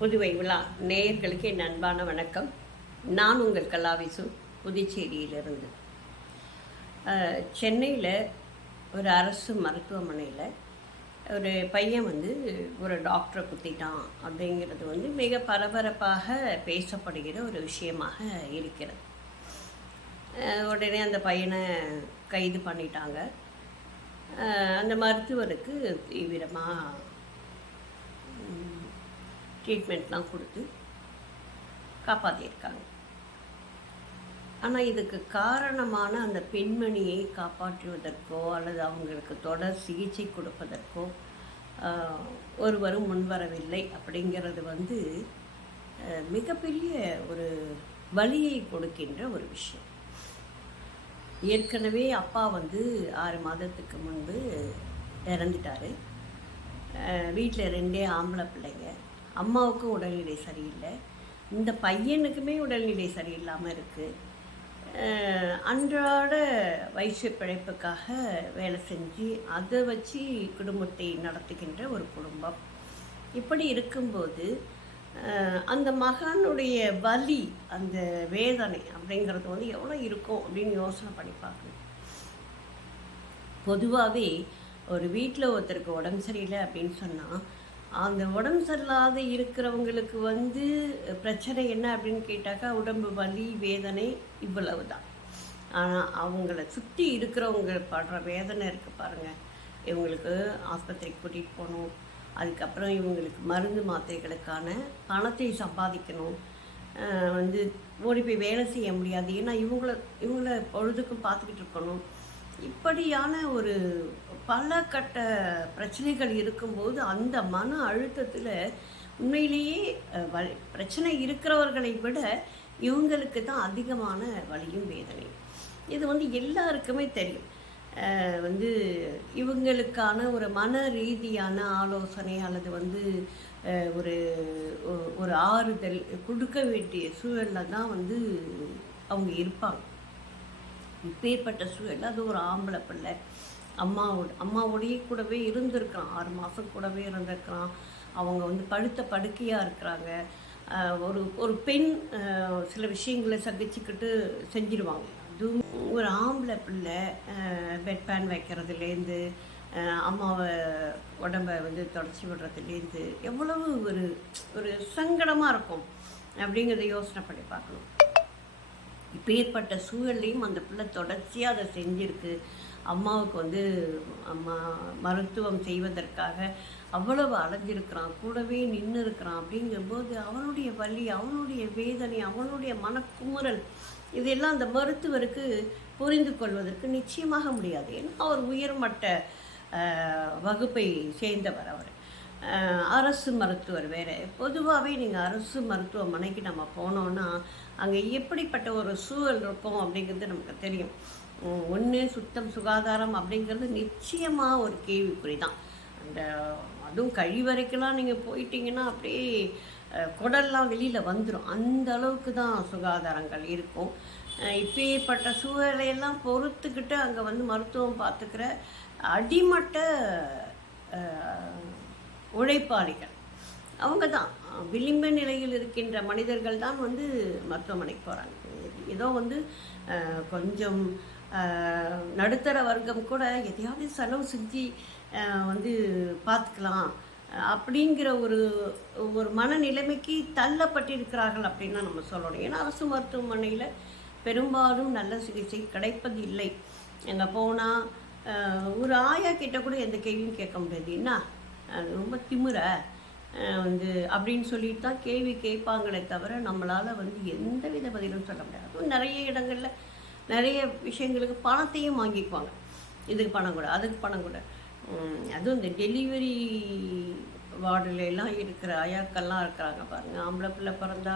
புதுவை விழா நேயர்களுக்கு என் அன்பான வணக்கம். நான் உங்கள் கலாவிசு, புதுச்சேரியிலிருந்து. சென்னையில் ஒரு அரசு மருத்துவமனையில் ஒரு பையன் ஒரு டாக்டரை குத்திட்டான் அப்படிங்கிறது மிக பரபரப்பாக பேசப்படுகிற ஒரு விஷயமாக இருக்கிறது. உடனே அந்த பையனை கைது பண்ணிட்டாங்க. அந்த மருத்துவருக்கு தீவிரமாக ட்ரீட்மெண்ட்லாம் கொடுத்து காப்பாற்றியிருக்காங்க. ஆனால் இதுக்கு காரணமான அந்த பெண்மணியை காப்பாற்றுவதற்கோ அல்லது அவங்களுக்கு தொடர் சிகிச்சை கொடுப்பதற்கோ ஒருவரும் முன்வரவில்லை. அப்படிங்கிறது மிகப்பெரிய ஒரு வலியை கொடுக்கின்ற ஒரு விஷயம். ஏற்கனவே அப்பா 6 மாதத்துக்கு முன்பு இறந்துட்டார். வீட்டில் 2 ஆம்பளை பிள்ளைங்க. அம்மாவுக்கும் உடல்நிலை சரியில்லை, இந்த பையனுக்குமே உடல்நிலை சரியில்லாமல் இருக்குது. அன்றாட வயிற்று பிழைப்புக்காக வேலை செஞ்சு அதை வச்சு குடும்பத்தை நடத்துகின்ற ஒரு குடும்பம். இப்படி இருக்கும்போது அந்த மகனுடைய வலி, அந்த வேதனை அப்படிங்கிறது எவ்வளோ இருக்கும் அப்படின்னு யோசனை பண்ணி பார்க்கணும். பொதுவாகவே ஒரு வீட்டில் ஒருத்தருக்கு உடம்பு சரியில்லை அப்படின்னு சொன்னால் அந்த உடம்பு சரியில்லாத இருக்கிறவங்களுக்கு பிரச்சனை என்ன அப்படின்னு கேட்டாக்கா உடம்பு வலி வேதனை இவ்வளவு தான். ஆனால் அவங்கள சுற்றி இருக்கிறவங்க படுற வேதனை இருக்குது பாருங்கள். இவங்களுக்கு ஆஸ்பத்திரிக்கு கூட்டிகிட்டு போகணும், அதுக்கப்புறம் இவங்களுக்கு மருந்து மாத்திரைகளுக்கான பணத்தை சம்பாதிக்கணும், ஓடி போய் வேலை செய்ய முடியாது, ஏன்னா இவங்கள பொழுதுக்கும் பார்த்துக்கிட்டு இருக்கணும். இப்படியான ஒரு பல கட்ட பிரச்சனைகள் இருக்கும்போது அந்த மன அழுத்தத்தில் உண்மையிலேயே பிரச்சனை இருக்கிறவர்களை விட இவங்களுக்கு தான் அதிகமான வலியும் வேதனையும். இது எல்லாருக்குமே தெரியும். இவங்களுக்கான ஒரு மன ரீதியான ஆலோசனை அல்லது ஒரு ஒரு ஆறுதல் கொடுக்க வேண்டிய சூழலில் தான் அவங்க இருப்பாங்க. இப்பேற்பட்ட சூழல், அது ஒரு ஆம்பளை பிள்ளை, அம்மாவோடையே கூடவே இருந்திருக்கிறான், 6 மாதம் கூடவே இருந்திருக்கிறான். அவங்க படுத்த படுக்கையாக இருக்கிறாங்க. ஒரு பெண் சில விஷயங்களை சகிச்சுக்கிட்டு செஞ்சிருவாங்க. அதுவும் ஒரு ஆம்பளை பிள்ளை பெட் பேன் வைக்கிறதுலேருந்து அம்மாவை உடம்பை தொடச்சி விடுறதுலேருந்து எவ்வளவு ஒரு ஒரு சங்கடமாக இருக்கும் அப்படிங்கிறத யோசனை பண்ணி பார்க்கணும். இப்போ ஏற்பட்ட சூழல்லையும் அந்த பிள்ளை தொடர்ச்சியாக அதை செஞ்சுருக்கு. அம்மாவுக்கு அம்மா மருத்துவம் செய்வதற்காக அவ்வளவு அலைஞ்சிருக்கிறான், கூடவே நின்று இருக்கிறான். அப்படிங்கும்போது அவனுடைய வலி, அவனுடைய வேதனை, அவனுடைய மனக்குமுறல் இதெல்லாம் அந்த மருத்துவருக்கு புரிந்து கொள்வதற்கு நிச்சயமாக முடியாது. ஏன்னா அவர் உயர்மட்ட வகுப்பை சேர்ந்தவர். அவர் அரசு மருத்துவர் வேறு. பொதுவாகவே நீங்கள் அரசு மருத்துவமனைக்கு நம்ம போனோன்னா அங்கே எப்படிப்பட்ட ஒரு சூழல் இருக்கும் அப்படிங்கிறது நமக்கு தெரியும். ஒன்று சுத்தம் சுகாதாரம் அப்படிங்கிறது நிச்சயமாக ஒரு கேள்விக்குறி தான். அதுவும் கழிவறைக்கெல்லாம் நீங்கள் போயிட்டீங்கன்னா அப்படியே குடல்லாம் வெளியில் வந்துடும், அந்த அளவுக்கு தான் சுகாதாரங்கள் இருக்கும். இப்பேற்பட்ட சூழலையெல்லாம் பொறுத்துக்கிட்டு அங்கே மருத்துவம் பார்த்துக்கிற அடிமட்ட உழைப்பாளிகள் அவங்க தான், விளிம்பு நிலையில் இருக்கின்ற மனிதர்கள் தான் மருத்துவமனைக்கு போகிறாங்க. ஏதோ கொஞ்சம் நடுத்தர வர்க்கம் கூட எதையாவது செலவு செஞ்சு பார்த்துக்கலாம் அப்படிங்கிற ஒரு மனநிலைமைக்கு தள்ளப்பட்டிருக்கிறார்கள் அப்படின்னு நம்ம சொல்லணும். ஏன்னா அரசு மருத்துவமனையில் பெரும்பாலும் நல்ல சிகிச்சை கிடைப்பது இல்லை. எங்கே போனால் ஒரு ஆயா கிட்ட கூட எந்த கேள்வியும் கேட்க முடியாது. என்ன ரொம்ப திமுற அப்படின்னு சொல்லிட்டு தான் கேள்வி கேட்பாங்களே தவிர நம்மளால் எந்த வித பதிலும் சொல்ல முடியாது. அதுவும் நிறைய இடங்களில் நிறைய விஷயங்களுக்கு பணத்தையும் வாங்கிக்குவாங்க. இதுக்கு பணம் கூட, அதுக்கு பணம் கூட. அதுவும் இந்த டெலிவரி வார்டில் எல்லாம் இருக்கிற ஆயாக்கள்லாம் இருக்கிறாங்க பாருங்கள். ஆம்பளை பிள்ளை பிறந்தா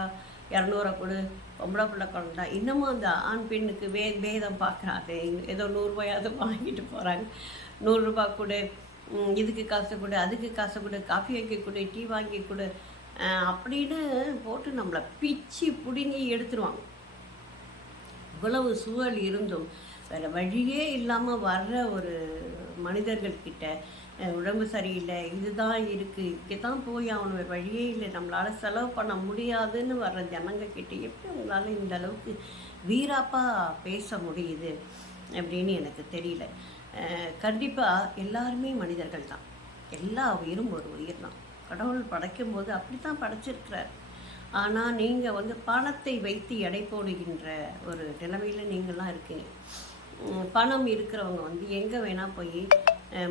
200 கொடு, பொம்பளை பிள்ளை பிறந்தா இன்னமும் அந்த ஆண் பெண்ணுக்கு பேதம் பார்க்குறாங்க. ஏதோ 100 ரூபாயாவது வாங்கிட்டு போகிறாங்க. 100 ரூபா கொடு, இதுக்கு காசு கொடு, அதுக்கு காசு கொடு, காஃபி வாங்கி கொடு, டீ வாங்கி கொடு அப்படின்னு போட்டு நம்மளை பிச்சு பிடுங்கி எடுத்துருவாங்க. இவ்வளவு சூழல் இருந்தும் வேறு வழியே இல்லாமல் வர்ற ஒரு மனிதர்கள்கிட்ட உடம்பு சரியில்லை, இதுதான் இருக்குது, இப்படி தான் போய் அவனுக்கு வழியே இல்லை, நம்மளால் செலவு பண்ண முடியாதுன்னு வர்ற ஜனங்க கிட்ட எப்படி உங்களால் இந்த அளவுக்கு வீராப்பாக பேச முடியுது அப்படின்னு எனக்கு தெரியல. கண்டிப்பாக எல்லாருமே மனிதர்கள் தான், எல்லா உயிரும் ஒரு உயிர் தான். கடவுள் படைக்கும்போது அப்படி தான் படைச்சிருக்கிறார். ஆனால் நீங்கள் வந்து பணத்தை வைத்து எடை போடுகின்ற ஒரு நிலைமையில் நீங்கள்லாம் இருக்கீங்க. பணம் இருக்கிறவங்க வந்து எங்கே வேணால் போய்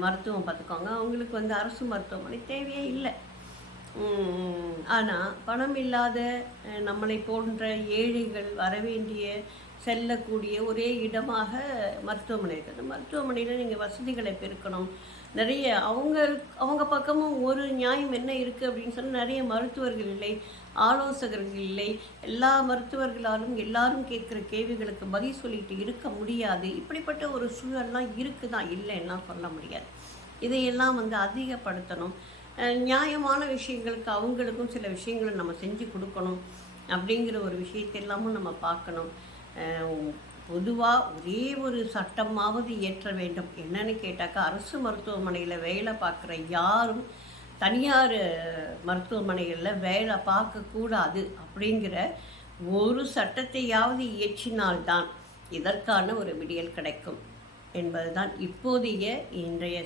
மருத்துவம் பார்த்துக்கோங்க, அவங்களுக்கு வந்து அரசு மருத்துவமனை தேவையே இல்லை. ஆனால் பணம் இல்லாத நம்மளை போன்ற ஏழைகள் வரவேண்டிய செல்லக்கூடிய ஒரே இடமாக மருத்துவமனை இருக்குது. மருத்துவமனையில் நீங்கள் வசதிகளை பெருக்கணும். நிறைய அவங்க பக்கமும் ஒரு நியாயம் என்ன இருக்குது அப்படின்னு சொன்னால், நிறைய மருத்துவர்கள் இல்லை, ஆலோசகர்கள் இல்லை. எல்லா மருத்துவர்களாலும் எல்லாரும் கேட்குற கேள்விகளுக்கு பதில் சொல்லிட்டு இருக்க முடியாது. இப்படிப்பட்ட ஒரு சூழல்லாம் இருக்குதான், இல்லைன்னா சொல்ல முடியாது. இதையெல்லாம் வந்து அதிகப்படுத்தணும். நியாயமான விஷயங்களுக்கு அவங்களுக்கும் சில விஷயங்களை நம்ம செஞ்சு கொடுக்கணும் அப்படிங்கிற ஒரு விஷயத்தெல்லாமும் நம்ம பார்க்கணும். பொதுவாக ஒரே ஒரு சட்டமாவது இயற்ற வேண்டும். என்னன்னு கேட்டாக்கா, அரசு மருத்துவமனையில் வேலை பார்க்குற யாரும் தனியார் மருத்துவமனைகளில் வேலை பார்க்கக்கூடாது அப்படிங்கிற ஒரு சட்டத்தையாவது இயற்றினால்தான் இதற்கான ஒரு விடியல் கிடைக்கும் என்பதுதான் இப்போதைய இன்றைய